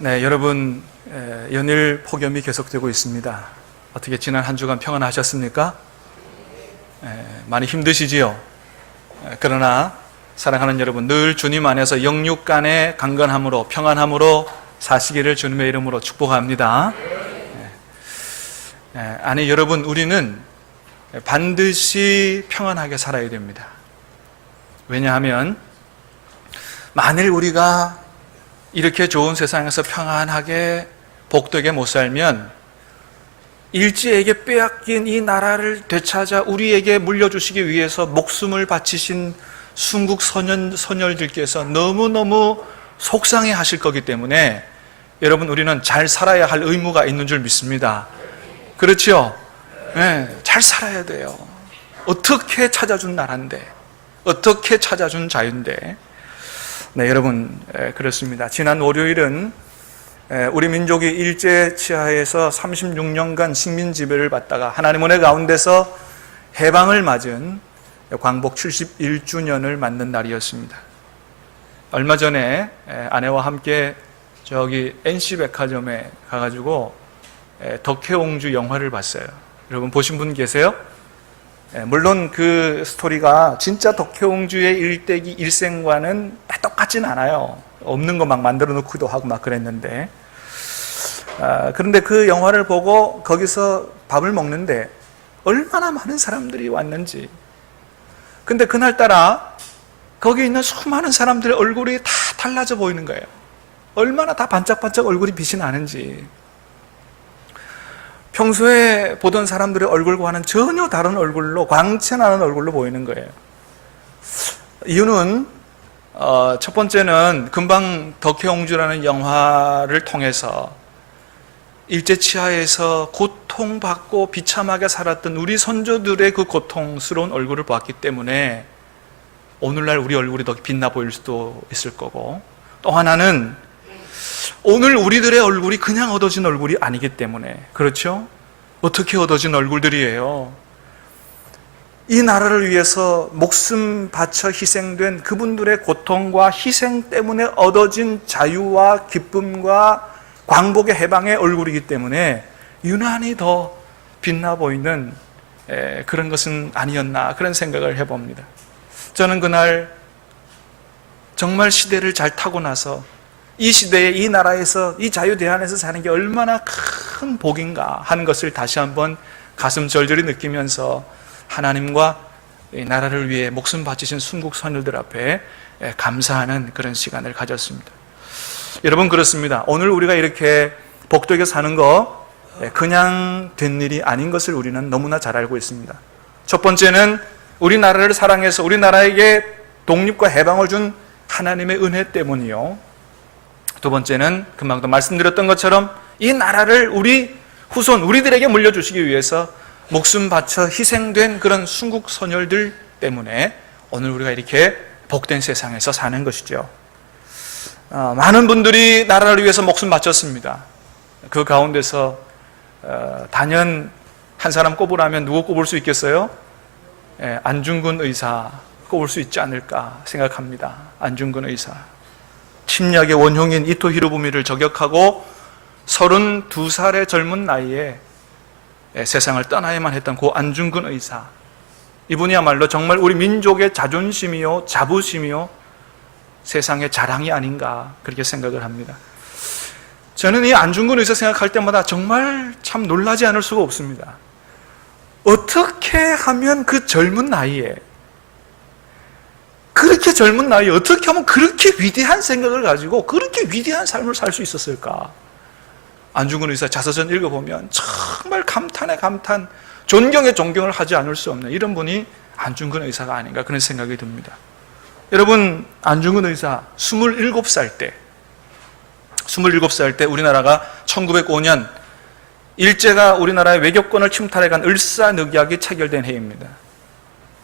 네, 여러분 연일 폭염이 계속되고 있습니다. 어떻게 지난 한 주간 평안하셨습니까? 많이 힘드시지요? 그러나 사랑하는 여러분, 늘 주님 안에서 영육 간의 강건함으로 평안함으로 사시기를 주님의 이름으로 축복합니다. 아니 여러분, 우리는 반드시 평안하게 살아야 됩니다. 왜냐하면 만일 우리가 이렇게 좋은 세상에서 평안하게 복되게 못 살면 일제에게 빼앗긴 이 나라를 되찾아 우리에게 물려주시기 위해서 목숨을 바치신 순국 선열들께서 너무너무 속상해 하실 거기 때문에 여러분, 우리는 잘 살아야 할 의무가 있는 줄 믿습니다. 그렇죠? 네, 잘 살아야 돼요. 어떻게 찾아준 나라인데, 어떻게 찾아준 자유인데. 네, 여러분, 그렇습니다. 지난 월요일은 우리 민족이 일제 치하에서 36년간 식민 지배를 받다가 하나님 은혜 가운데서 해방을 맞은 광복 71주년을 맞는 날이었습니다. 얼마 전에 아내와 함께 저기 NC백화점에 가가지고 덕혜옹주 영화를 봤어요. 여러분 보신 분 계세요? 물론 그 스토리가 진짜 덕혜옹주의 일대기 일생과는 똑같진 않아요. 없는 거 막 만들어 놓기도 하고 막 그랬는데, 그런데 그 영화를 보고 거기서 밥을 먹는데 얼마나 많은 사람들이 왔는지. 근데 그날따라 거기 있는 수많은 사람들의 얼굴이 다 달라져 보이는 거예요. 얼마나 다 반짝반짝 얼굴이 빛이 나는지. 평소에 보던 사람들의 얼굴과는 전혀 다른 얼굴로, 광채나는 얼굴로 보이는 거예요. 이유는 첫 번째는 금방 덕혜옹주라는 영화를 통해서 일제치하에서 고통받고 비참하게 살았던 우리 선조들의 그 고통스러운 얼굴을 보았기 때문에 오늘날 우리 얼굴이 더 빛나 보일 수도 있을 거고, 또 하나는 오늘 우리들의 얼굴이 그냥 얻어진 얼굴이 아니기 때문에. 그렇죠? 어떻게 얻어진 얼굴들이에요? 이 나라를 위해서 목숨 바쳐 희생된 그분들의 고통과 희생 때문에 얻어진 자유와 기쁨과 광복의 해방의 얼굴이기 때문에 유난히 더 빛나 보이는 그런 것은 아니었나, 그런 생각을 해봅니다. 저는 그날 정말 시대를 잘 타고 나서 이 시대에 이 나라에서 이 자유대한에서 사는 게 얼마나 큰 복인가 하는 것을 다시 한번 가슴 절절히 느끼면서 하나님과 이 나라를 위해 목숨 바치신 순국 선열들 앞에 감사하는 그런 시간을 가졌습니다. 여러분, 그렇습니다. 오늘 우리가 이렇게 복되게 사는 거 그냥 된 일이 아닌 것을 우리는 너무나 잘 알고 있습니다. 첫 번째는 우리나라를 사랑해서 우리나라에게 독립과 해방을 준 하나님의 은혜 때문이요. 두 번째는 금방도 말씀드렸던 것처럼 이 나라를 우리 후손, 우리들에게 물려주시기 위해서 목숨 바쳐 희생된 그런 순국 선열들 때문에 오늘 우리가 이렇게 복된 세상에서 사는 것이죠. 많은 분들이 나라를 위해서 목숨 바쳤습니다. 그 가운데서 단연 한 사람 꼽으라면 누구 꼽을 수 있겠어요? 안중근 의사 꼽을 수 있지 않을까 생각합니다. 안중근 의사. 침략의 원흉인 이토 히로부미를 저격하고 32살의 젊은 나이에 세상을 떠나야만 했던 그 안중근 의사. 이분이야말로 정말 우리 민족의 자존심이요, 자부심이요, 세상의 자랑이 아닌가, 그렇게 생각을 합니다. 저는 이 안중근 의사 생각할 때마다 정말 참 놀라지 않을 수가 없습니다. 어떻게 하면 그 젊은 나이에, 그렇게 젊은 나이에 어떻게 하면 그렇게 위대한 생각을 가지고 그렇게 위대한 삶을 살 수 있었을까? 안중근 의사 자서전 읽어보면 정말 감탄에 감탄, 존경에 존경을 하지 않을 수 없는 이런 분이 안중근 의사가 아닌가, 그런 생각이 듭니다. 여러분, 안중근 의사 27살 때 우리나라가 1905년 일제가 우리나라의 외교권을 침탈해간 을사늑약이 체결된 해입니다.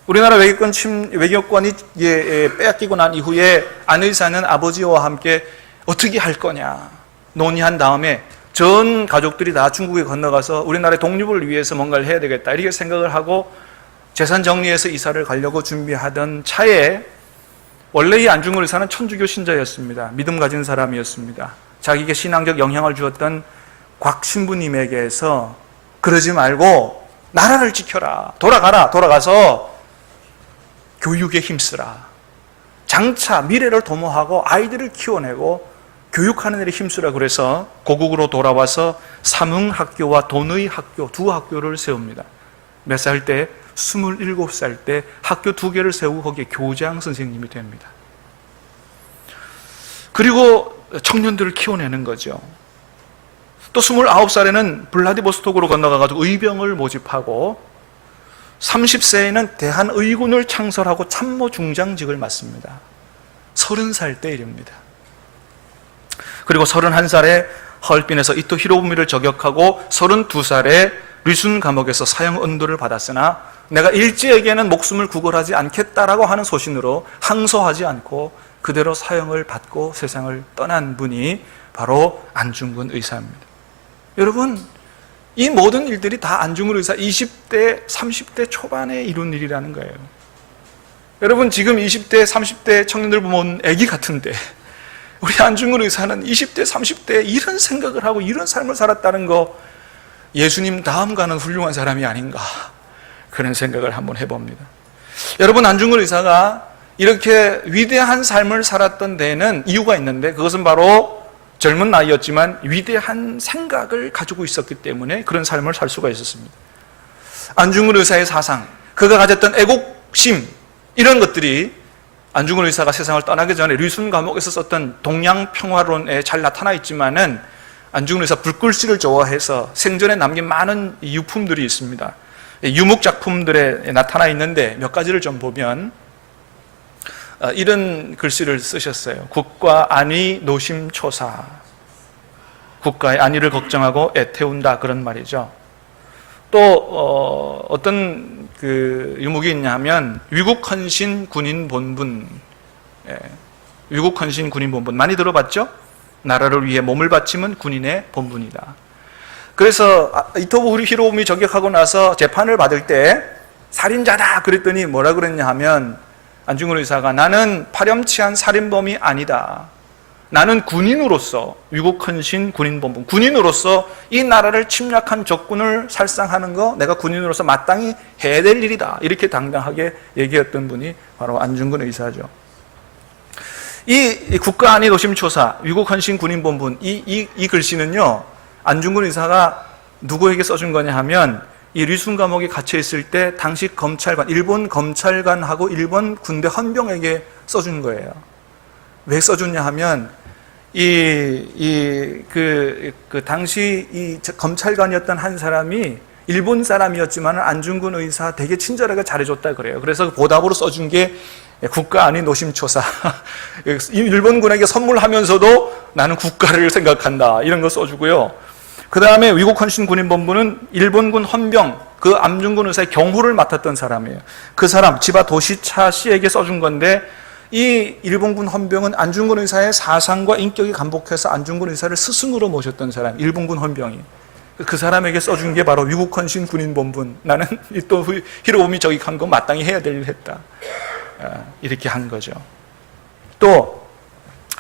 우리나라 외교권이 빼앗기고 난 이후에 안 의사는 아버지와 함께 어떻게 할 거냐 논의한 다음에 전 가족들이 다 중국에 건너가서 우리나라의 독립을 위해서 뭔가를 해야 되겠다, 이렇게 생각을 하고 재산 정리해서 이사를 가려고 준비하던 차에, 원래 이 안중근 의사는 천주교 신자였습니다. 믿음 가진 사람이었습니다. 자기에게 신앙적 영향을 주었던 곽 신부님에게서 그러지 말고 나라를 지켜라. 돌아가서 교육에 힘쓰라. 장차 미래를 도모하고 아이들을 키워내고 교육하는 일에 힘쓰라. 그래서 고국으로 돌아와서 삼흥학교와 돈의 학교 두 학교를 세웁니다. 몇 살 때? 27살 때 학교 2개를 세우고 거기에 교장 선생님이 됩니다. 그리고 청년들을 키워내는 거죠. 또 29살에는 블라디보스톡으로 건너가가지고 의병을 모집하고 30세에는 대한의군을 창설하고 참모 중장직을 맡습니다. 30살 때 일입니다. 그리고 31살에 하얼빈에서 이토 히로부미를 저격하고 32살에 리순 감옥에서 사형 언도를 받았으나 내가 일제에게는 목숨을 구걸하지 않겠다라고 하는 소신으로 항소하지 않고 그대로 사형을 받고 세상을 떠난 분이 바로 안중근 의사입니다. 여러분, 이 모든 일들이 다 안중근 의사 20대, 30대 초반에 이룬 일이라는 거예요. 여러분, 지금 20대, 30대 청년들 보면 애기 같은데 우리 안중근 의사는 20대, 30대에 이런 생각을 하고 이런 삶을 살았다는 거, 예수님 다음 가는 훌륭한 사람이 아닌가, 그런 생각을 한번 해봅니다. 여러분, 안중근 의사가 이렇게 위대한 삶을 살았던 데에는 이유가 있는데, 그것은 바로 젊은 나이였지만 위대한 생각을 가지고 있었기 때문에 그런 삶을 살 수가 있었습니다. 안중근 의사의 사상, 그가 가졌던 애국심, 이런 것들이 안중근 의사가 세상을 떠나기 전에 리순 감옥에서 썼던 동양평화론에 잘 나타나 있지만은 안중근 의사 불글씨를 좋아해서 생전에 남긴 많은 유품들이 있습니다. 유목 작품들에 나타나 있는데 몇 가지를 좀 보면 이런 글씨를 쓰셨어요. 국가 안위 노심초사. 국가의 안위를 걱정하고 애태운다, 그런 말이죠. 또 어떤 그 유목이 있냐 하면 위국헌신 군인 본분. 위국헌신 군인 본분 많이 들어봤죠? 나라를 위해 몸을 바치면 군인의 본분이다. 그래서 이토 히로부미 저격하고 나서 재판을 받을 때 살인자다 그랬더니 뭐라 그랬냐 하면, 안중근 의사가 나는 파렴치한 살인범이 아니다. 나는 군인으로서, 위국헌신 군인 본분, 군인으로서 이 나라를 침략한 적군을 살상하는 거 내가 군인으로서 마땅히 해야 될 일이다. 이렇게 당당하게 얘기했던 분이 바로 안중근 의사죠. 이 국가 안위 노심초사, 위국헌신 군인 본분, 이 글씨는요, 안중근 의사가 누구에게 써준 거냐 하면, 이 리순 감옥에 갇혀 있을 때 당시 검찰관, 일본 검찰관하고 일본 군대 헌병에게 써준 거예요. 왜 써줬냐 하면, 당시 이 검찰관이었던 한 사람이 일본 사람이었지만 안중근 의사 되게 친절하게 잘해줬다 그래요. 그래서 보답으로 써준 게 국가 안위 노심초사. 일본군에게 선물하면서도 나는 국가를 생각한다, 이런 거 써주고요. 그 다음에 위국헌신 군인 본부는 일본군 헌병, 그 안중근 의사의 경호를 맡았던 사람이에요. 그 사람 지바 도시차 씨에게 써준 건데, 이 일본군 헌병은 안중근 의사의 사상과 인격이 감복해서 안중근 의사를 스승으로 모셨던 사람, 일본군 헌병이. 그 사람에게 써준 게 바로 위국헌신 군인 본분. 나는 또 히로부미 저격한 거 마땅히 해야 될 일 했다. 이렇게 한 거죠. 또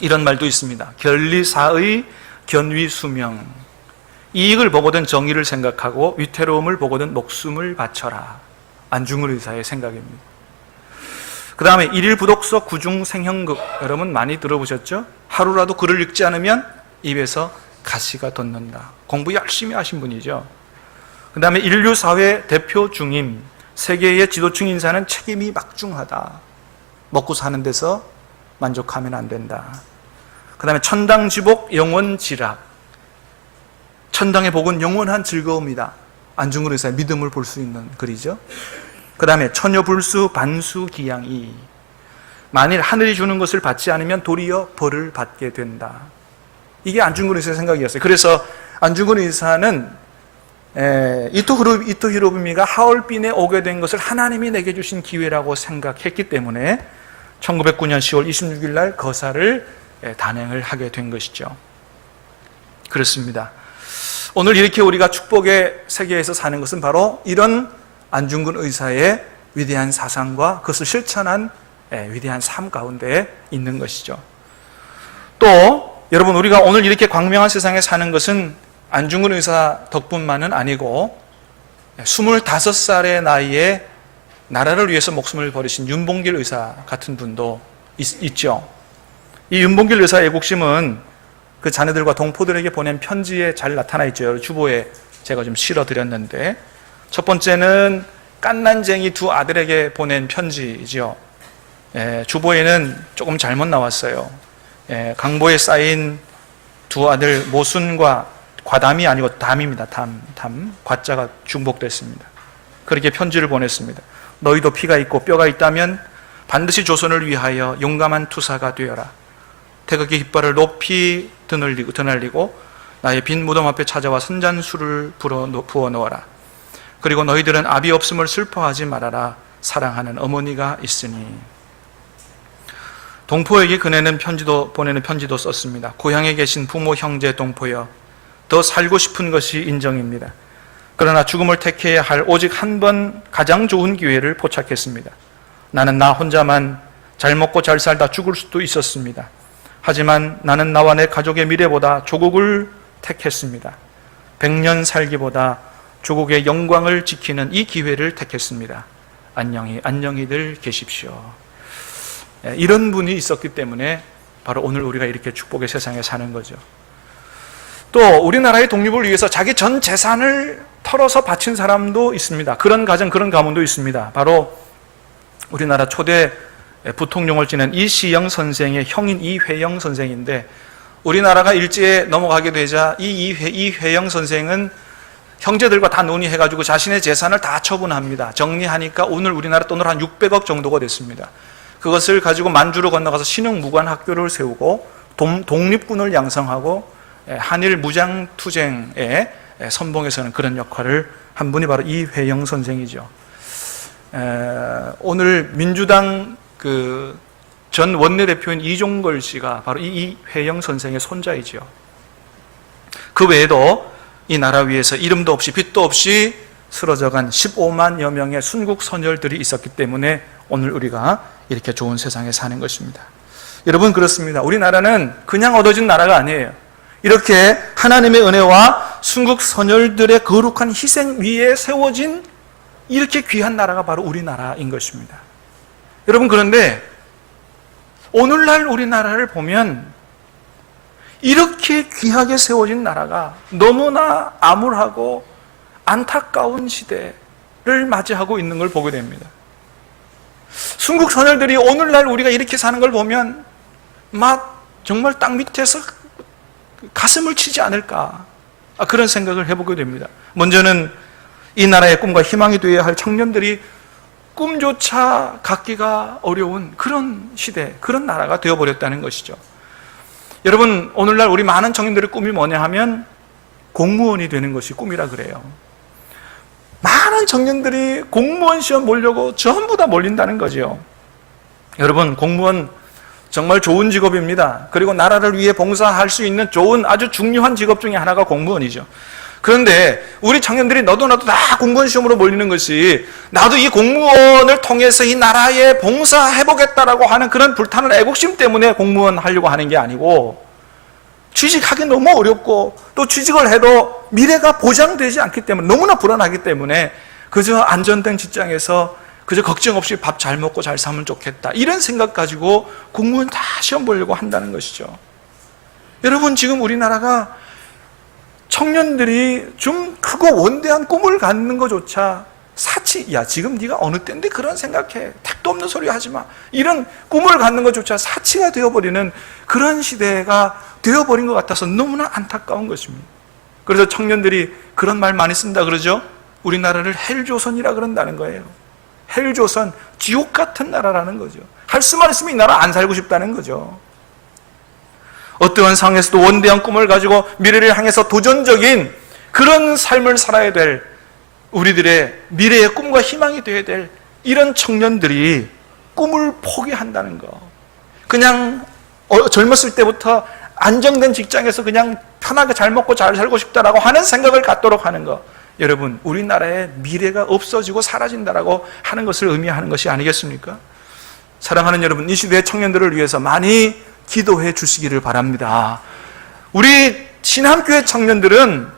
이런 말도 있습니다. 견리사의 견위수명. 이익을 보거든 정의를 생각하고 위태로움을 보거든 목숨을 바쳐라. 안중근 의사의 생각입니다. 그 다음에 일일 부독서 구중 생형극, 여러분 많이 들어보셨죠? 하루라도 글을 읽지 않으면 입에서 가시가 돋는다. 공부 열심히 하신 분이죠. 그 다음에 인류사회 대표 중임, 세계의 지도층 인사는 책임이 막중하다. 먹고 사는 데서 만족하면 안 된다. 그 다음에 천당지복 영원지락, 천당의 복은 영원한 즐거움이다. 안중근 의사의 믿음을 볼 수 있는 글이죠. 그 다음에 처녀불수 반수기양이, 만일 하늘이 주는 것을 받지 않으면 도리어 벌을 받게 된다. 이게 안중근 의사의 생각이었어요. 그래서 안중근 의사는 이토 히로부미가 하얼빈에 오게 된 것을 하나님이 내게 주신 기회라고 생각했기 때문에 1909년 10월 26일 날 거사를 단행을 하게 된 것이죠. 그렇습니다. 오늘 이렇게 우리가 축복의 세계에서 사는 것은 바로 이런 안중근 의사의 위대한 사상과 그것을 실천한 위대한 삶 가운데 있는 것이죠. 또 여러분, 우리가 오늘 이렇게 광명한 세상에 사는 것은 안중근 의사 덕분만은 아니고 25살의 나이에 나라를 위해서 목숨을 버리신 윤봉길 의사 같은 분도 있죠. 이 윤봉길 의사의 애국심은 그 자녀들과 동포들에게 보낸 편지에 잘 나타나 있죠. 주보에 제가 좀 실어드렸는데, 첫 번째는 깐난쟁이 두 아들에게 보낸 편지죠. 주보에는 조금 잘못 나왔어요. 강보에 쌓인 두 아들 모순과 과담이 아니고 담입니다. 담. 과자가 중복됐습니다. 그렇게 편지를 보냈습니다. 너희도 피가 있고 뼈가 있다면 반드시 조선을 위하여 용감한 투사가 되어라. 태극기 깃발을 높이 드날리고 나의 빈 무덤 앞에 찾아와 선잔수를 부어 놓아라. 그리고 너희들은 아비 없음을 슬퍼하지 말아라. 사랑하는 어머니가 있으니. 동포에게 그네는 보내는 편지도 썼습니다. 고향에 계신 부모, 형제, 동포여, 더 살고 싶은 것이 인정입니다. 그러나 죽음을 택해야 할 오직 한 번 가장 좋은 기회를 포착했습니다. 나는 나 혼자만 잘 먹고 잘 살다 죽을 수도 있었습니다. 하지만 나는 나와 내 가족의 미래보다 조국을 택했습니다. 100년 살기보다 조국의 영광을 지키는 이 기회를 택했습니다. 안녕히들 계십시오. 이런 분이 있었기 때문에 바로 오늘 우리가 이렇게 축복의 세상에 사는 거죠. 또 우리나라의 독립을 위해서 자기 전 재산을 털어서 바친 사람도 있습니다. 그런 가정, 그런 가문도 있습니다. 바로 우리나라 초대 부통령을 지낸 이시영 선생의 형인 이회영 선생인데, 우리나라가 일제에 넘어가게 되자 이회영 선생은 형제들과 다 논의해가지고 자신의 재산을 다 처분합니다. 정리하니까 오늘 우리나라 돈으로 한 600억 정도가 됐습니다. 그것을 가지고 만주로 건너가서 신흥무관학교를 세우고 독립군을 양성하고 한일 무장투쟁에 선봉에서는 그런 역할을 한 분이 바로 이회영 선생이죠. 오늘 민주당 전 원내대표인 이종걸 씨가 바로 이회영 선생의 손자이죠. 그 외에도 이 나라 위에서 이름도 없이 빛도 없이 쓰러져간 15만여 명의 순국 선열들이 있었기 때문에 오늘 우리가 이렇게 좋은 세상에 사는 것입니다. 여러분, 그렇습니다. 우리나라는 그냥 얻어진 나라가 아니에요. 이렇게 하나님의 은혜와 순국 선열들의 거룩한 희생 위에 세워진 이렇게 귀한 나라가 바로 우리나라인 것입니다. 여러분, 그런데 오늘날 우리나라를 보면 이렇게 귀하게 세워진 나라가 너무나 암울하고 안타까운 시대를 맞이하고 있는 걸 보게 됩니다. 순국 선열들이 오늘날 우리가 이렇게 사는 걸 보면 정말 땅 밑에서 가슴을 치지 않을까, 그런 생각을 해보게 됩니다. 먼저는 이 나라의 꿈과 희망이 되어야 할 청년들이 꿈조차 갖기가 어려운 그런 시대, 그런 나라가 되어버렸다는 것이죠. 여러분, 오늘날 우리 많은 청년들의 꿈이 뭐냐 하면 공무원이 되는 것이 꿈이라 그래요. 많은 청년들이 공무원 시험 보려고 전부 다 몰린다는 거죠. 여러분, 공무원 정말 좋은 직업입니다. 그리고 나라를 위해 봉사할 수 있는 좋은 아주 중요한 직업 중에 하나가 공무원이죠. 그런데 우리 청년들이 너도 나도 다 공무원 시험으로 몰리는 것이, 나도 이 공무원을 통해서 이 나라에 봉사해보겠다라고 하는 그런 불타는 애국심 때문에 공무원 하려고 하는 게 아니고, 취직하기 너무 어렵고 또 취직을 해도 미래가 보장되지 않기 때문에, 너무나 불안하기 때문에 그저 안전된 직장에서 그저 걱정 없이 밥 잘 먹고 잘 살면 좋겠다, 이런 생각 가지고 공무원 다 시험 보려고 한다는 것이죠. 여러분, 지금 우리나라가 청년들이 좀 크고 원대한 꿈을 갖는 것조차 지금 네가 어느 때인데 그런 생각해, 택도 없는 소리 하지 마, 이런 꿈을 갖는 것조차 사치가 되어버리는 그런 시대가 되어버린 것 같아서 너무나 안타까운 것입니다. 그래서 청년들이 그런 말 많이 쓴다 그러죠. 우리나라를 헬조선이라 그런다는 거예요. 헬조선, 지옥 같은 나라라는 거죠. 할 수만 있으면 이 나라 안 살고 싶다는 거죠. 어떠한 상황에서도 원대한 꿈을 가지고 미래를 향해서 도전적인 그런 삶을 살아야 될, 우리들의 미래의 꿈과 희망이 되어야 될 이런 청년들이 꿈을 포기한다는 거. 그냥 젊었을 때부터 안정된 직장에서 그냥 편하게 잘 먹고 잘 살고 싶다라고 하는 생각을 갖도록 하는 거. 여러분, 우리나라의 미래가 없어지고 사라진다라고 하는 것을 의미하는 것이 아니겠습니까? 사랑하는 여러분, 이 시대의 청년들을 위해서 많이 기도해 주시기를 바랍니다. 우리 신한교회 청년들은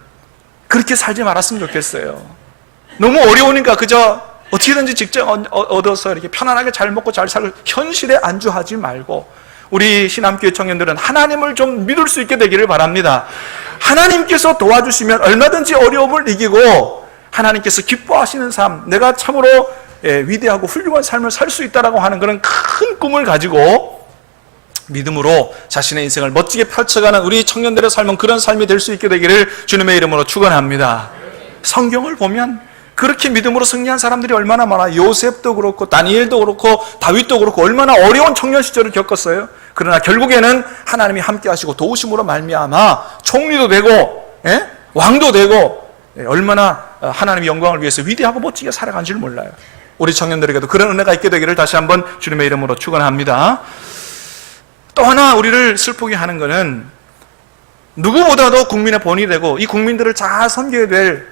그렇게 살지 말았으면 좋겠어요. 너무 어려우니까 그저 어떻게든지 직장 얻어서 이렇게 편안하게 잘 먹고 잘 살고 현실에 안주하지 말고, 우리 신한교회 청년들은 하나님을 좀 믿을 수 있게 되기를 바랍니다. 하나님께서 도와주시면 얼마든지 어려움을 이기고 하나님께서 기뻐하시는 삶, 내가 참으로 위대하고 훌륭한 삶을 살 수 있다라고 하는 그런 큰 꿈을 가지고 믿음으로 자신의 인생을 멋지게 펼쳐가는 우리 청년들의 삶은 그런 삶이 될 수 있게 되기를 주님의 이름으로 축원합니다. 성경을 보면 그렇게 믿음으로 승리한 사람들이 얼마나 많아. 요셉도 그렇고 다니엘도 그렇고 다윗도 그렇고 얼마나 어려운 청년 시절을 겪었어요. 그러나 결국에는 하나님이 함께 하시고 도우심으로 말미암아 총리도 되고 왕도 되고 얼마나 하나님의 영광을 위해서 위대하고 멋지게 살아간 줄 몰라요. 우리 청년들에게도 그런 은혜가 있게 되기를 다시 한번 주님의 이름으로 축원합니다. 또 하나 우리를 슬프게 하는 것은 누구보다도 국민의 본이 되고 이 국민들을 잘 섬겨야 될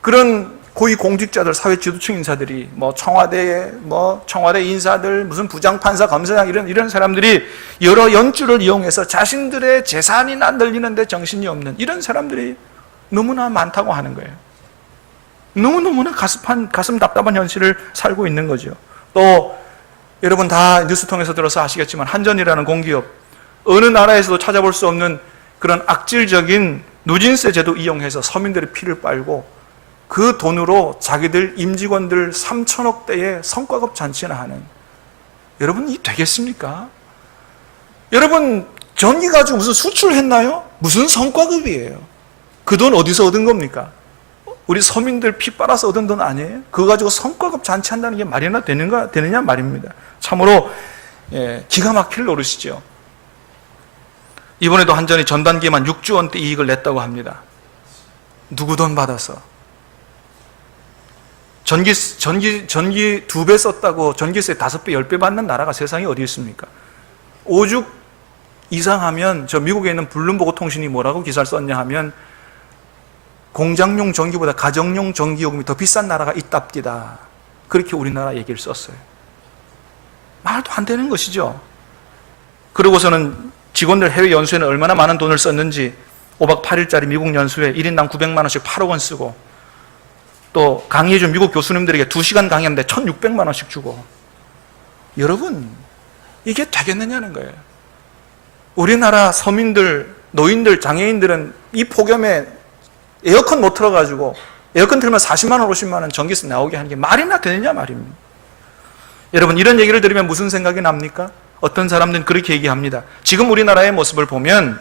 그런 고위 공직자들, 사회 지도층 인사들이 청와대 인사들, 무슨 부장판사, 검사장 이런 사람들이 여러 연줄을 이용해서 자신들의 재산이나 늘리는데 정신이 없는 이런 사람들이 너무나 많다고 하는 거예요. 너무너무나 가슴 답답한 현실을 살고 있는 거죠. 또 여러분 다 뉴스 통해서 들어서 아시겠지만 한전이라는 공기업, 어느 나라에서도 찾아볼 수 없는 그런 악질적인 누진세 제도 이용해서 서민들의 피를 빨고 그 돈으로 자기들 임직원들 3천억대의 성과급 잔치나 하는, 여러분 이 되겠습니까? 여러분 전기 가지고 무슨 수출했나요? 무슨 성과급이에요? 그 돈 어디서 얻은 겁니까? 우리 서민들 피 빨아서 얻은 돈 아니에요? 그거 가지고 성과급 잔치한다는 게 말이나 되느냐 말입니다. 참으로 기가 막힐 노릇이죠. 이번에도 한전이 전단기에만 6조 원대 이익을 냈다고 합니다. 누구 돈 받아서? 전기 2배 썼다고 전기세 5배, 10배 받는 나라가 세상에 어디 있습니까? 5주 이상 하면, 저 미국에 있는 블룸버그 통신이 뭐라고 기사를 썼냐 하면, 공장용 전기보다 가정용 전기요금이 더 비싼 나라가 있답디다. 그렇게 우리나라 얘기를 썼어요. 말도 안 되는 것이죠. 그러고서는 직원들 해외 연수에는 얼마나 많은 돈을 썼는지 5박 8일짜리 미국 연수에 1인당 900만 원씩 8억 원 쓰고, 또 강의해준 미국 교수님들에게 2시간 강의하는데 1,600만 원씩 주고. 여러분 이게 되겠느냐는 거예요. 우리나라 서민들, 노인들, 장애인들은 이 폭염에 에어컨 못 틀어가지고 에어컨 틀면 40만 원, 50만 원 전기세 나오게 하는 게 말이나 되느냐 말입니다. 여러분 이런 얘기를 들으면 무슨 생각이 납니까? 어떤 사람들은 그렇게 얘기합니다. 지금 우리나라의 모습을 보면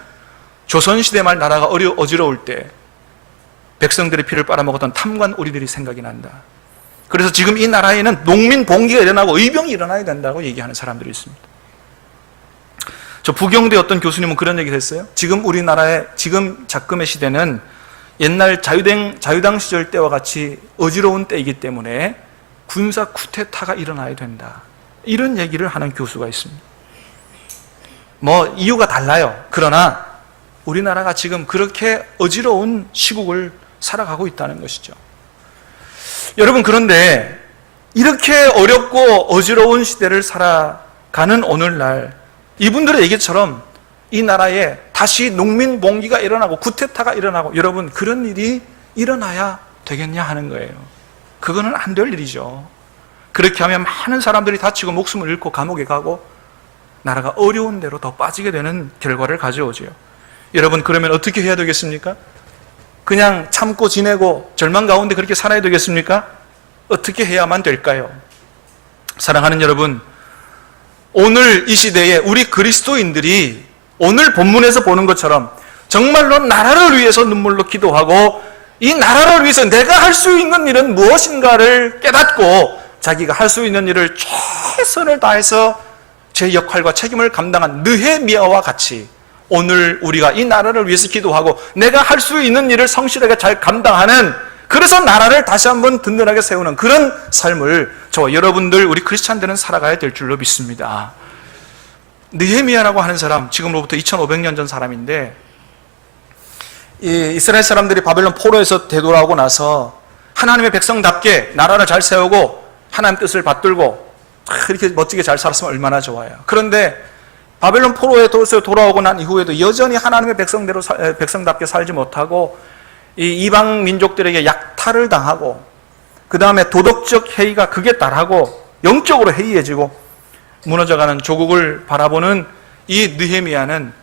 조선시대 말 나라가 어지러울 때 백성들의 피를 빨아먹었던 탐관 우리들이 생각이 난다. 그래서 지금 이 나라에는 농민 봉기가 일어나고 의병이 일어나야 된다고 얘기하는 사람들이 있습니다. 저 부경대 어떤 교수님은 그런 얘기를 했어요. 지금 우리나라의 지금 작금의 시대는 옛날 자유당 시절 때와 같이 어지러운 때이기 때문에 군사 쿠데타가 일어나야 된다. 이런 얘기를 하는 교수가 있습니다. 뭐 이유가 달라요. 그러나 우리나라가 지금 그렇게 어지러운 시국을 살아가고 있다는 것이죠. 여러분 그런데 이렇게 어렵고 어지러운 시대를 살아가는 오늘날 이분들의 얘기처럼 이 나라에 다시 농민 봉기가 일어나고 쿠데타가 일어나고, 여러분 그런 일이 일어나야 되겠냐 하는 거예요. 그거는 안 될 일이죠. 그렇게 하면 많은 사람들이 다치고 목숨을 잃고 감옥에 가고 나라가 어려운 대로 더 빠지게 되는 결과를 가져오죠. 여러분 그러면 어떻게 해야 되겠습니까? 그냥 참고 지내고 절망 가운데 그렇게 살아야 되겠습니까? 어떻게 해야만 될까요? 사랑하는 여러분, 오늘 이 시대에 우리 그리스도인들이 오늘 본문에서 보는 것처럼 정말로 나라를 위해서 눈물로 기도하고 이 나라를 위해서 내가 할 수 있는 일은 무엇인가를 깨닫고 자기가 할 수 있는 일을 최선을 다해서 제 역할과 책임을 감당한 느헤미야와 같이 오늘 우리가 이 나라를 위해서 기도하고 내가 할 수 있는 일을 성실하게 잘 감당하는, 그래서 나라를 다시 한번 든든하게 세우는 그런 삶을 저와 여러분들 우리 크리스찬들은 살아가야 될 줄로 믿습니다. 느헤미야라고 하는 사람, 지금으로부터 2500년 전 사람인데, 이 이스라엘 사람들이 바벨론 포로에서 되돌아오고 나서 하나님의 백성답게 나라를 잘 세우고 하나님 뜻을 받들고 이렇게 멋지게 잘 살았으면 얼마나 좋아요. 그런데 바벨론 포로에서 돌아오고 난 이후에도 여전히 하나님의 백성답게 살지 못하고 이 이방 민족들에게 약탈을 당하고 그 다음에 도덕적 해이가 극에 달하고 영적으로 해이해지고 무너져가는 조국을 바라보는 이 느헤미야는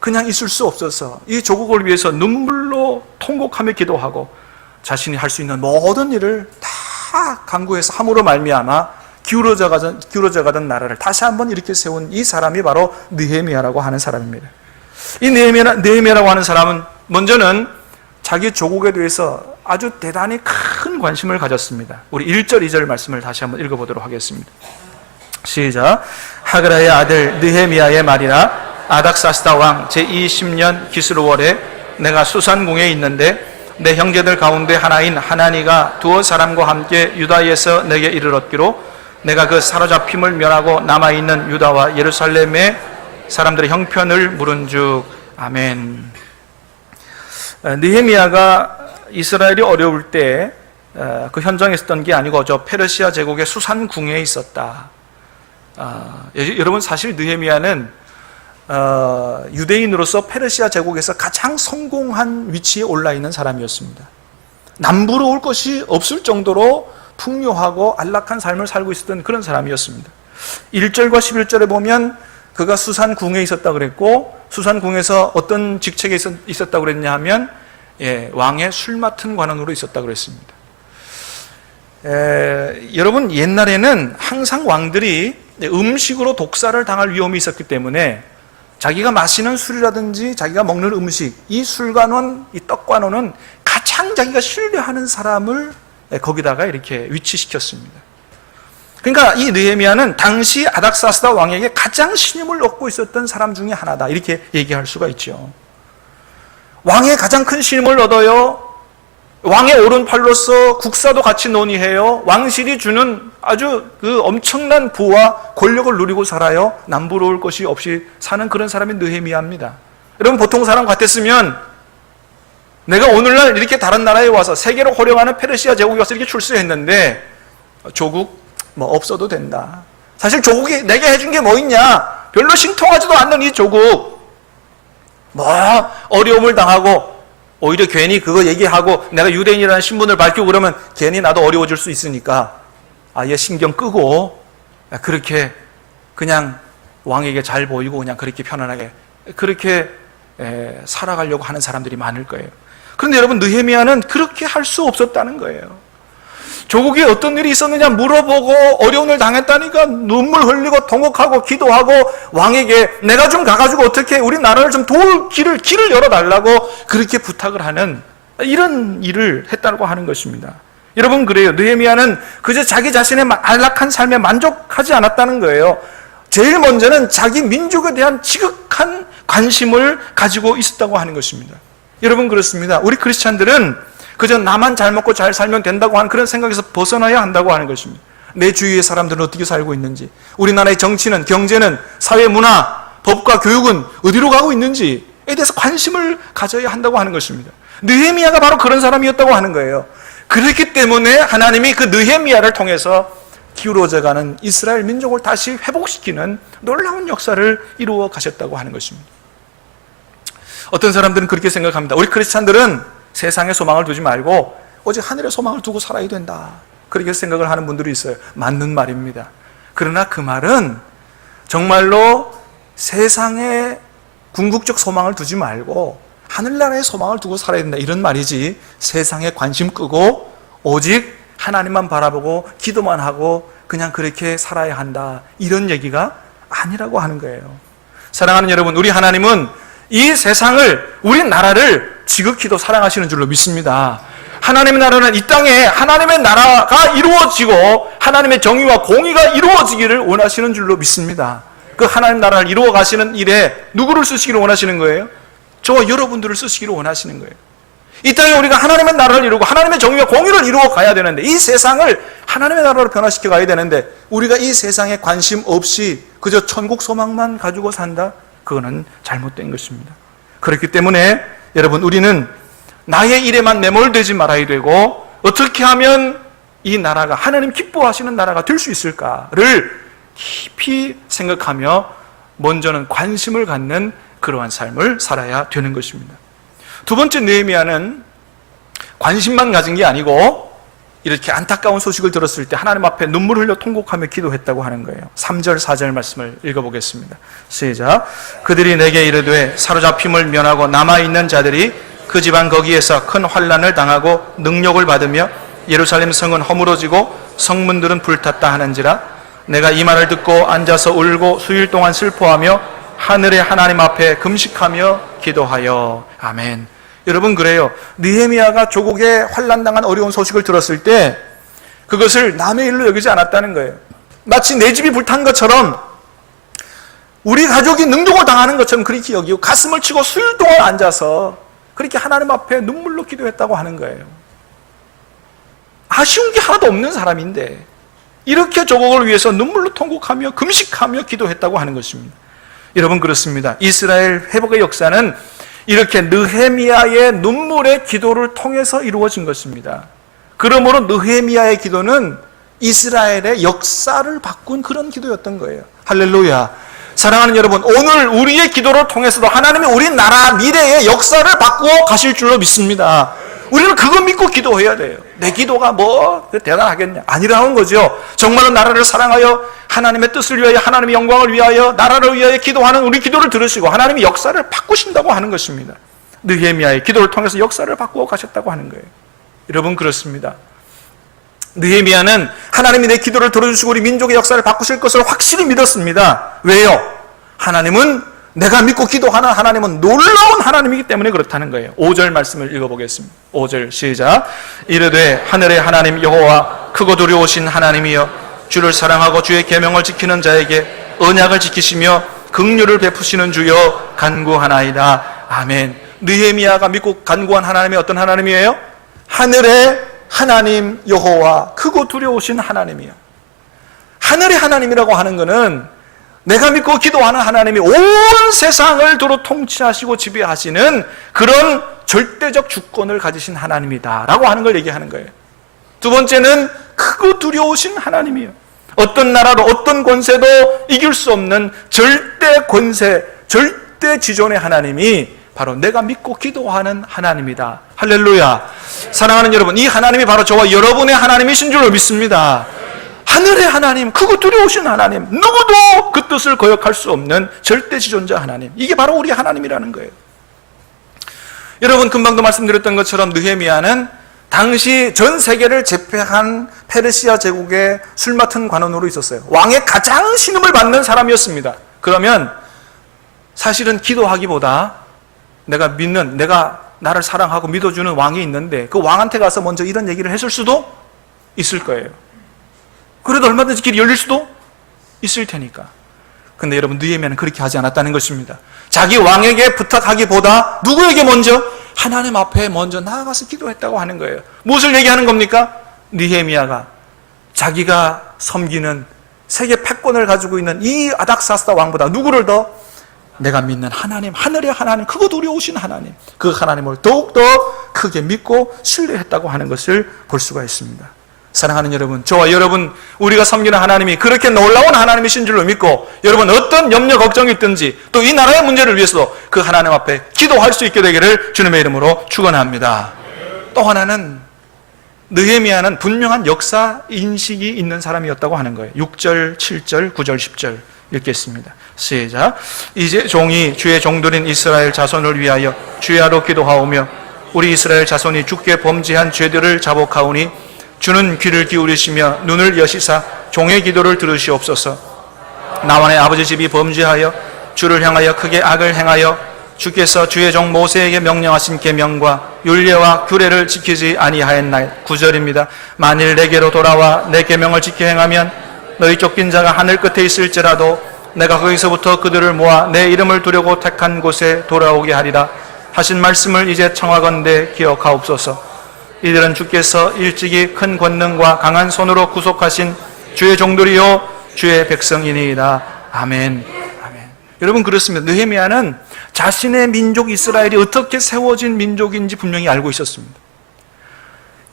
그냥 있을 수 없어서 이 조국을 위해서 눈물로 통곡하며 기도하고 자신이 할 수 있는 모든 일을 다 강구해서 함으로 말미암아 기울어져 가던 나라를 다시 한번 이렇게 세운 이 사람이 바로 느헤미야라고 하는 사람입니다. 이 느헤미야라고 하는 사람은 먼저는 자기 조국에 대해서 아주 대단히 큰 관심을 가졌습니다. 우리 1절, 2절 말씀을 다시 한번 읽어보도록 하겠습니다. 시작. 하그라의 아들 느헤미야의 말이라. 아닥사스다 왕 제20년 기스루월에 내가 수산궁에 있는데 내 형제들 가운데 하나인 하나니가 두어 사람과 함께 유다에서 내게 이르렀기로 내가 그 사로잡힘을 면하고 남아있는 유다와 예루살렘의 사람들의 형편을 물은즉. 아멘. 느헤미야가 이스라엘이 어려울 때 그 현장에 있었던 게 아니고 저 페르시아 제국의 수산궁에 있었다. 여러분, 사실 느헤미야는 유대인으로서 페르시아 제국에서 가장 성공한 위치에 올라 있는 사람이었습니다. 남부러울 것이 없을 정도로 풍요하고 안락한 삶을 살고 있었던 그런 사람이었습니다. 1절과 11절에 보면 그가 수산궁에 있었다고 그랬고, 수산궁에서 어떤 직책에 있었다고 그랬냐 하면 왕의 술 맡은 관원으로 있었다고 그랬습니다. 여러분, 옛날에는 항상 왕들이 음식으로 독사를 당할 위험이 있었기 때문에 자기가 마시는 술이라든지 자기가 먹는 음식, 이 술관원, 이 떡관원은 가장 자기가 신뢰하는 사람을 거기다가 이렇게 위치시켰습니다. 그러니까 이 느헤미야는 당시 아닥사스다 왕에게 가장 신임을 얻고 있었던 사람 중에 하나다, 이렇게 얘기할 수가 있죠. 왕의 가장 큰 신임을 얻어요. 왕의 오른팔로서 국사도 같이 논의해요. 왕실이 주는 아주 그 엄청난 부와 권력을 누리고 살아요. 남부러울 것이 없이 사는 그런 사람이 느헤미야입니다. 여러분, 보통 사람 같았으면 내가 오늘날 이렇게 다른 나라에 와서 세계로 호령하는 페르시아 제국에 와서 이렇게 출세했는데 조국 뭐 없어도 된다. 사실 조국이 내게 해준 게 뭐 있냐? 별로 신통하지도 않는 이 조국, 뭐 어려움을 당하고 오히려 괜히 그거 얘기하고 내가 유대인이라는 신분을 밝히고 그러면 괜히 나도 어려워질 수 있으니까 아예 신경 끄고 그렇게 그냥 왕에게 잘 보이고 그냥 그렇게 편안하게 그렇게 살아가려고 하는 사람들이 많을 거예요. 그런데 여러분, 느헤미야는 그렇게 할 수 없었다는 거예요. 조국에 어떤 일이 있었느냐 물어보고 어려움을 당했다니까 눈물 흘리고 통곡하고 기도하고 왕에게 내가 좀 가가지고 어떻게 우리 나라를 좀 도울 길을 열어달라고 그렇게 부탁을 하는 이런 일을 했다고 하는 것입니다. 여러분, 그래요. 느헤미야는 그저 자기 자신의 안락한 삶에 만족하지 않았다는 거예요. 제일 먼저는 자기 민족에 대한 지극한 관심을 가지고 있었다고 하는 것입니다. 여러분, 그렇습니다. 우리 크리스찬들은 그저 나만 잘 먹고 잘 살면 된다고 하는 그런 생각에서 벗어나야 한다고 하는 것입니다. 내 주위의 사람들은 어떻게 살고 있는지, 우리나라의 정치는, 경제는, 사회 문화, 법과 교육은 어디로 가고 있는지에 대해서 관심을 가져야 한다고 하는 것입니다. 느헤미야가 바로 그런 사람이었다고 하는 거예요. 그렇기 때문에 하나님이 그 느헤미야를 통해서 기울어져가는 이스라엘 민족을 다시 회복시키는 놀라운 역사를 이루어 가셨다고 하는 것입니다. 어떤 사람들은 그렇게 생각합니다. 우리 크리스찬들은 세상에 소망을 두지 말고 오직 하늘에 소망을 두고 살아야 된다, 그렇게 생각을 하는 분들이 있어요. 맞는 말입니다. 그러나 그 말은 정말로 세상에 궁극적 소망을 두지 말고 하늘나라에 소망을 두고 살아야 된다, 이런 말이지, 세상에 관심 끄고 오직 하나님만 바라보고 기도만 하고 그냥 그렇게 살아야 한다, 이런 얘기가 아니라고 하는 거예요. 사랑하는 여러분, 우리 하나님은 이 세상을, 우리 나라를 지극히도 사랑하시는 줄로 믿습니다. 하나님의 나라는 이 땅에 하나님의 나라가 이루어지고 하나님의 정의와 공의가 이루어지기를 원하시는 줄로 믿습니다. 그 하나님 나라를 이루어 가시는 일에 누구를 쓰시기를 원하시는 거예요? 저와 여러분들을 쓰시기를 원하시는 거예요. 이 땅에 우리가 하나님의 나라를 이루고 하나님의 정의와 공의를 이루어 가야 되는데, 이 세상을 하나님의 나라로 변화시켜 가야 되는데 우리가 이 세상에 관심 없이 그저 천국 소망만 가지고 산다? 그거는 잘못된 것입니다. 그렇기 때문에 여러분, 우리는 나의 일에만 매몰되지 말아야 되고 어떻게 하면 이 나라가 하나님 기뻐하시는 나라가 될 수 있을까를 깊이 생각하며 먼저는 관심을 갖는 그러한 삶을 살아야 되는 것입니다. 두 번째, 느헤미야는 관심만 가진 게 아니고 이렇게 안타까운 소식을 들었을 때 하나님 앞에 눈물을 흘려 통곡하며 기도했다고 하는 거예요. 3절 4절 말씀을 읽어보겠습니다. 시작. 그들이 내게 이르되 사로잡힘을 면하고 남아있는 자들이 그 집안 거기에서 큰 환난을 당하고 능욕을 받으며 예루살렘 성은 허물어지고 성문들은 불탔다 하는지라. 내가 이 말을 듣고 앉아서 울고 수일 동안 슬퍼하며 하늘의 하나님 앞에 금식하며 기도하여. 아멘. 여러분, 그래요. 느헤미야가 조국에 환난당한 어려운 소식을 들었을 때 그것을 남의 일로 여기지 않았다는 거예요. 마치 내 집이 불탄 것처럼, 우리 가족이 능동을 당하는 것처럼 그렇게 여기고 가슴을 치고 수일 동안 앉아서 그렇게 하나님 앞에 눈물로 기도했다고 하는 거예요. 아쉬운 게 하나도 없는 사람인데 이렇게 조국을 위해서 눈물로 통곡하며 금식하며 기도했다고 하는 것입니다. 여러분, 그렇습니다. 이스라엘 회복의 역사는 이렇게 느헤미야의 눈물의 기도를 통해서 이루어진 것입니다. 그러므로 느헤미야의 기도는 이스라엘의 역사를 바꾼 그런 기도였던 거예요. 할렐루야. 사랑하는 여러분, 오늘 우리의 기도를 통해서도 하나님이 우리나라 미래의 역사를 바꾸어 가실 줄로 믿습니다. 우리는 그거 믿고 기도해야 돼요. 내 기도가 뭐 대단하겠냐? 아니라는 거죠. 정말로 나라를 사랑하여 하나님의 뜻을 위하여, 하나님의 영광을 위하여, 나라를 위하여 기도하는 우리 기도를 들으시고 하나님이 역사를 바꾸신다고 하는 것입니다. 느헤미야의 기도를 통해서 역사를 바꾸어 가셨다고 하는 거예요. 여러분, 그렇습니다. 느헤미야는 하나님이 내 기도를 들어주시고 우리 민족의 역사를 바꾸실 것을 확실히 믿었습니다. 왜요? 하나님은, 내가 믿고 기도하는 하나님은 놀라운 하나님이기 때문에 그렇다는 거예요. 5절 말씀을 읽어보겠습니다. 5절 시작. 이르되 하늘의 하나님 여호와 크고 두려우신 하나님이여, 주를 사랑하고 주의 계명을 지키는 자에게 언약을 지키시며 긍휼을 베푸시는 주여 간구하나이다. 아멘. 느헤미야가 믿고 간구한 하나님이 어떤 하나님이에요? 하늘의 하나님 여호와, 크고 두려우신 하나님이요. 하늘의 하나님이라고 하는 것은 내가 믿고 기도하는 하나님이 온 세상을 두루 통치하시고 지배하시는 그런 절대적 주권을 가지신 하나님이다라고 하는 걸 얘기하는 거예요. 두 번째는 크고 두려우신 하나님이에요. 어떤 나라도 어떤 권세도 이길 수 없는 절대 권세, 절대 지존의 하나님이 바로 내가 믿고 기도하는 하나님이다. 할렐루야. 사랑하는 여러분, 이 하나님이 바로 저와 여러분의 하나님이신 줄로 믿습니다. 하늘의 하나님, 크고 두려우신 하나님, 누구도 그 뜻을 거역할 수 없는 절대지존자 하나님, 이게 바로 우리 하나님이라는 거예요. 여러분, 금방도 말씀드렸던 것처럼 느헤미야는 당시 전 세계를 제패한 페르시아 제국의 술 맡은 관원으로 있었어요. 왕의 가장 신임을 받는 사람이었습니다. 그러면 사실은 기도하기보다 내가 믿는, 내가 나를 사랑하고 믿어주는 왕이 있는데 그 왕한테 가서 먼저 이런 얘기를 했을 수도 있을 거예요. 그래도 얼마든지 길이 열릴 수도 있을 테니까. 근데 여러분, 느헤미야는 그렇게 하지 않았다는 것입니다. 자기 왕에게 부탁하기보다 누구에게 먼저? 하나님 앞에 먼저 나아가서 기도했다고 하는 거예요. 무엇을 얘기하는 겁니까? 느헤미야가 자기가 섬기는 세계 패권을 가지고 있는 이 아닥사스다 왕보다 누구를 더? 내가 믿는 하나님, 하늘의 하나님, 크고 두려우신 하나님, 그 하나님을 더욱더 크게 믿고 신뢰했다고 하는 것을 볼 수가 있습니다. 사랑하는 여러분, 저와 여러분, 우리가 섬기는 하나님이 그렇게 놀라운 하나님이신 줄로 믿고, 여러분 어떤 염려 걱정이 있든지 또 이 나라의 문제를 위해서도 그 하나님 앞에 기도할 수 있게 되기를 주님의 이름으로 축원합니다. 또 하나는, 느헤미야는 분명한 역사 인식이 있는 사람이었다고 하는 거예요. 6절, 7절, 9절, 10절 읽겠습니다. 시작. 이제 종이 주의 종들인 이스라엘 자손을 위하여 주야로 기도하오며 우리 이스라엘 자손이 주께 범죄한 죄들을 자복하오니 주는 귀를 기울이시며 눈을 여시사 종의 기도를 들으시옵소서. 나와 내 아버지 집이 범죄하여 주를 향하여 크게 악을 행하여 주께서 주의 종 모세에게 명령하신 계명과 율례와 규례를 지키지 아니하였나이다. 9절입니다. 만일 내게로 돌아와 내 계명을 지켜 행하면 너희 쫓긴 자가 하늘 끝에 있을지라도 내가 거기서부터 그들을 모아 내 이름을 두려고 택한 곳에 돌아오게 하리라 하신 말씀을 이제 청하건대 기억하옵소서. 이들은 주께서 일찍이 큰 권능과 강한 손으로 구속하신 주의 종들이요 주의 백성이니이다. 아멘. 아멘. 여러분, 그렇습니다. 느헤미야는 자신의 민족 이스라엘이 어떻게 세워진 민족인지 분명히 알고 있었습니다.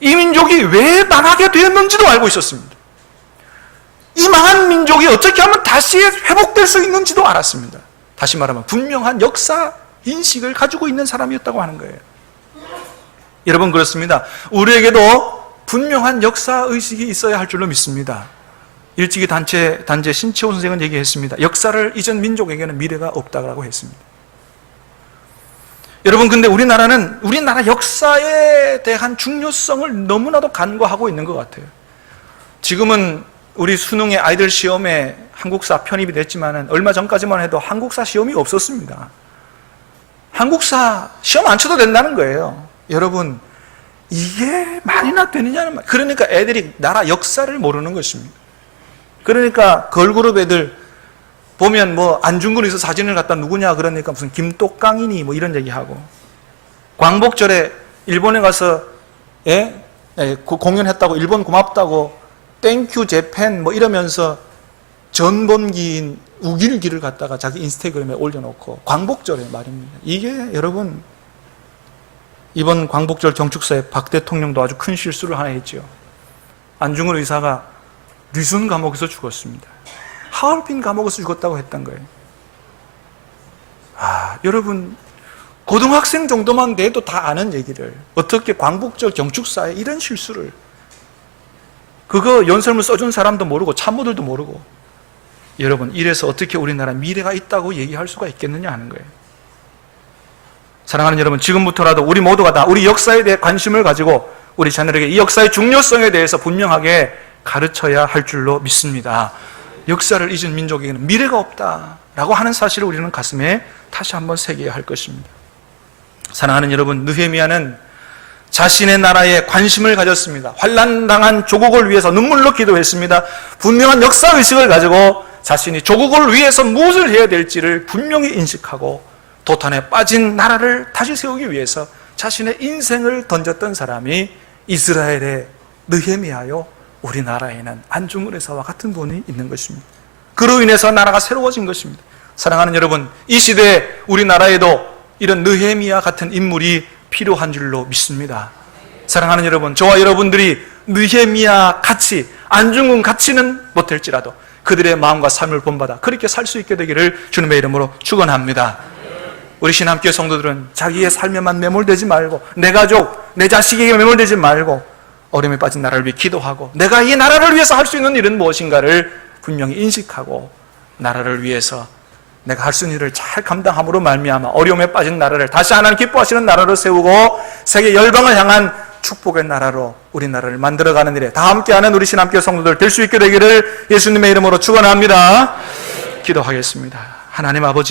이 민족이 왜 망하게 되었는지도 알고 있었습니다. 이 망한 민족이 어떻게 하면 다시 회복될 수 있는지도 알았습니다. 다시 말하면 분명한 역사 인식을 가지고 있는 사람이었다고 하는 거예요. 여러분, 그렇습니다. 우리에게도 분명한 역사 의식이 있어야 할 줄로 믿습니다. 일찍이 단체 신채호 선생은 얘기했습니다. 역사를 잊은 민족에게는 미래가 없다고 했습니다. 여러분, 근데 우리나라 역사에 대한 중요성을 너무나도 간과하고 있는 것 같아요. 지금은 우리 수능의 아이들 시험에 한국사 편입이 됐지만 얼마 전까지만 해도 한국사 시험이 없었습니다. 한국사 시험 안 쳐도 된다는 거예요. 여러분, 이게 말이나 되느냐는 말. 그러니까 애들이 나라 역사를 모르는 것입니다. 그러니까 걸그룹 애들 보면 뭐 안중근에서 사진을 갖다 누구냐 그러니까 무슨 김똑강이니 뭐 이런 얘기하고, 광복절에 일본에 가서 공연했다고, 일본 고맙다고 땡큐 재팬 뭐 이러면서 전범기인 우길기를 갖다가 자기 인스타그램에 올려놓고, 광복절에 말입니다. 이게 여러분, 이번 광복절 경축사에 박 대통령도 아주 큰 실수를 하나 했죠. 안중근 의사가 류순 감옥에서 죽었습니다. 하얼빈 감옥에서 죽었다고 했던 거예요. 여러분, 고등학생 정도만 돼도 다 아는 얘기를 어떻게 광복절 경축사에 이런 실수를, 그거 연설문 써준 사람도 모르고 참모들도 모르고, 여러분, 이래서 어떻게 우리나라 미래가 있다고 얘기할 수가 있겠느냐 하는 거예요. 사랑하는 여러분, 지금부터라도 우리 모두가 다 우리 역사에 대해 관심을 가지고 우리 자녀에게 이 역사의 중요성에 대해서 분명하게 가르쳐야 할 줄로 믿습니다. 역사를 잊은 민족에게는 미래가 없다라고 하는 사실을 우리는 가슴에 다시 한번 새겨야 할 것입니다. 사랑하는 여러분, 느헤미야는 자신의 나라에 관심을 가졌습니다. 환난당한 조국을 위해서 눈물로 기도했습니다. 분명한 역사의식을 가지고 자신이 조국을 위해서 무엇을 해야 될지를 분명히 인식하고 도탄에 빠진 나라를 다시 세우기 위해서 자신의 인생을 던졌던 사람이 이스라엘의 느헤미야요, 우리나라에는 안중근 의사와 같은 분이 있는 것입니다. 그로 인해서 나라가 새로워진 것입니다. 사랑하는 여러분, 이 시대에 우리나라에도 이런 느헤미야 같은 인물이 필요한 줄로 믿습니다. 사랑하는 여러분, 저와 여러분들이 느헤미야 같이, 안중근 같이는 못할지라도 그들의 마음과 삶을 본받아 그렇게 살 수 있게 되기를 주님의 이름으로 축원합니다. 우리 신함교회 성도들은 자기의 삶에만 매몰되지 말고, 내 가족, 내 자식에게 매몰되지 말고 어려움에 빠진 나라를 위해 기도하고, 내가 이 나라를 위해서 할 수 있는 일은 무엇인가를 분명히 인식하고, 나라를 위해서 내가 할 수 있는 일을 잘 감당함으로 말미암아 어려움에 빠진 나라를 다시 하나님 기뻐하시는 나라로 세우고 세계 열방을 향한 축복의 나라로 우리나라를 만들어가는 일에 다 함께하는 우리 신함교회 성도들 될 수 있게 되기를 예수님의 이름으로 축원합니다. 기도하겠습니다. 하나님 아버지,